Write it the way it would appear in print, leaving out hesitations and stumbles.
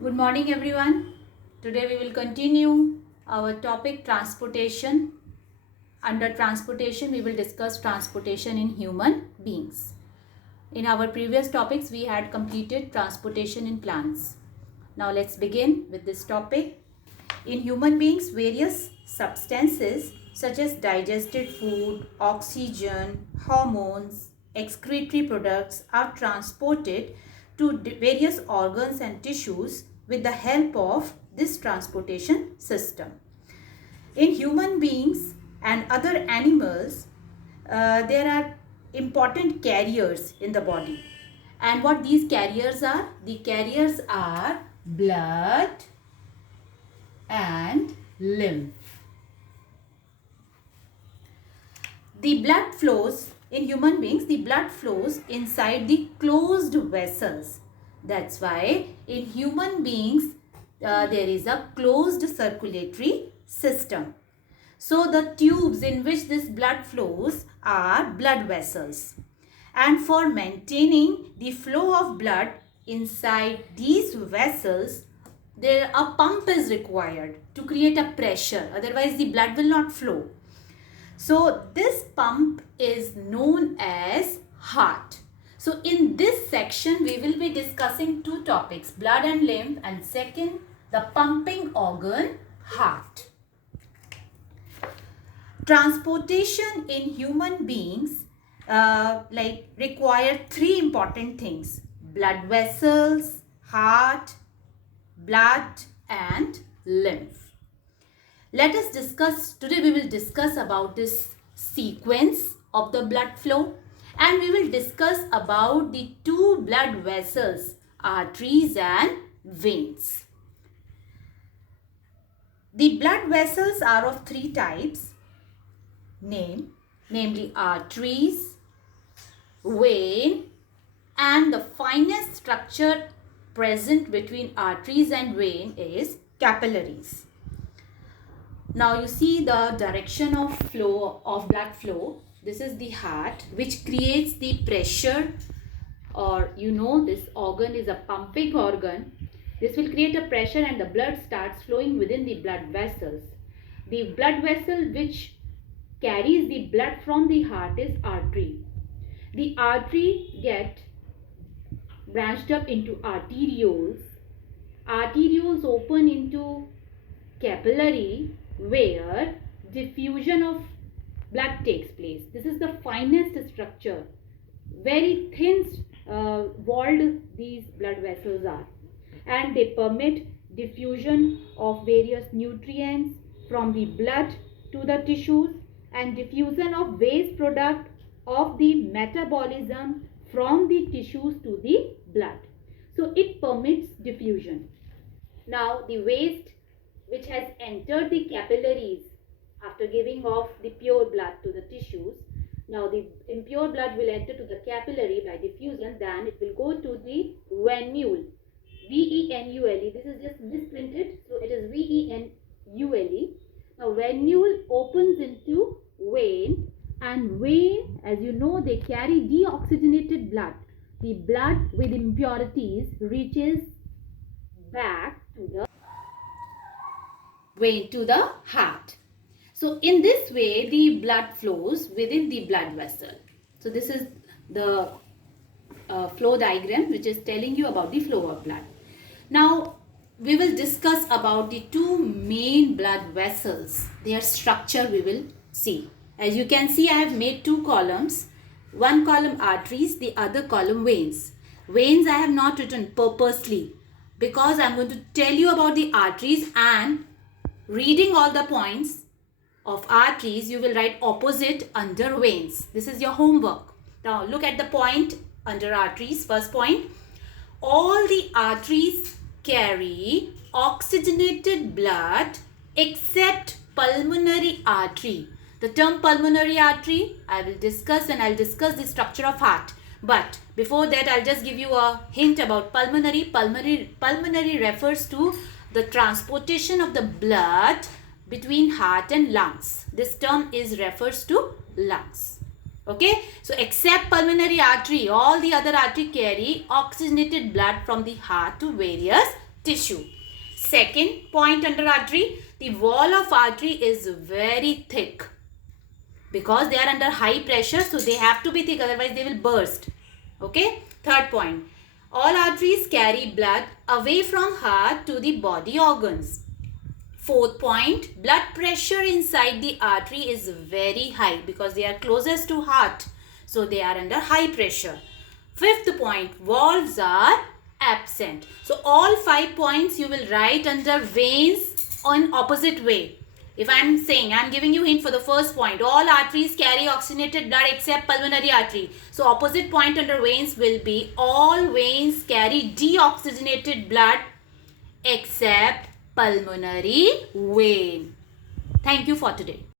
Good morning, everyone. Today we will continue our topic transportation. Under transportation, we will discuss transportation in human beings. In our previous topics, we had completed transportation in plants. Now let's begin with this topic. In human beings, various substances such as digested food, oxygen, hormones, excretory products are transported to various organs and tissues with the help of this transportation system. In human beings and other animals, there are important carriers in the body. And what these carriers are? The carriers are blood and lymph. The blood flows in human beings, the blood flows inside the closed vessels. That's why in human beings there is a closed circulatory system. So the tubes in which this blood flows are blood vessels. And for maintaining the flow of blood inside these vessels, there a pump is required to create a pressure. Otherwise the blood will not flow. So this pump is known as heart. So in this section we will be discussing two topics, blood and lymph, and second the pumping organ, heart. Transportation in human beings require three important things: blood vessels, heart, blood and lymph. Let us discuss, today we will discuss about this sequence of the blood flow, and we will discuss about the two blood vessels, arteries and veins. The blood vessels are of three types, namely arteries, vein, and the finest structure present between arteries and vein is capillaries. Now you see the direction of flow of blood flow. This is the heart, which creates the pressure, or this organ is a pumping organ. This will create a pressure and the blood starts flowing within the blood vessels. The blood vessel which carries the blood from the heart is artery. The artery get branched up into arterioles. Arterioles open into capillary, where diffusion of blood takes place. This is the finest structure. Very thin walled these blood vessels are, and they permit diffusion of various nutrients from the blood to the tissues and diffusion of waste product of the metabolism from the tissues to the blood. So it permits diffusion. Now the waste which has entered the capillaries after giving off the pure blood to the tissues, now the impure blood will enter to the capillary by diffusion, then it will go to the venule, venule. This is just misprinted, so it is venule. Now venule opens into vein, and vein, as you know, they carry deoxygenated blood. The blood with impurities reaches back to the vein, to the heart. So in this way the blood flows within the blood vessel. So this is the flow diagram which is telling you about the flow of blood. Now we will discuss about the two main blood vessels. Their structure we will see. As you can see, I have made two columns. One column arteries, the other column veins. Veins I have not written purposely because I am going to tell you about the arteries, and reading all the points of arteries, you will write opposite under veins. This is your homework. Now look at the point under arteries. First point, all the arteries carry oxygenated blood except pulmonary artery. The term pulmonary artery I will discuss, and I will discuss the structure of heart. But before that, I'll just give you a hint about pulmonary. Pulmonary refers to the transportation of the blood between heart and lungs. This term refers to lungs. Okay, so except pulmonary artery, all the other artery carry oxygenated blood from the heart to various tissue. Second point under artery, the wall of artery is very thick because they are under high pressure, so they have to be thick, otherwise they will burst. Okay. Third point, all arteries carry blood away from heart to the body organs. Fourth point, blood pressure inside the artery is very high because they are closest to heart, so they are under high pressure. Fifth point, valves are absent. So all 5 points you will write under veins on opposite way. If I am saying, I am giving you hint for the first point, all arteries carry oxygenated blood except pulmonary artery. So opposite point under veins will be all veins carry deoxygenated blood except pulmonary vein. Thank you for today.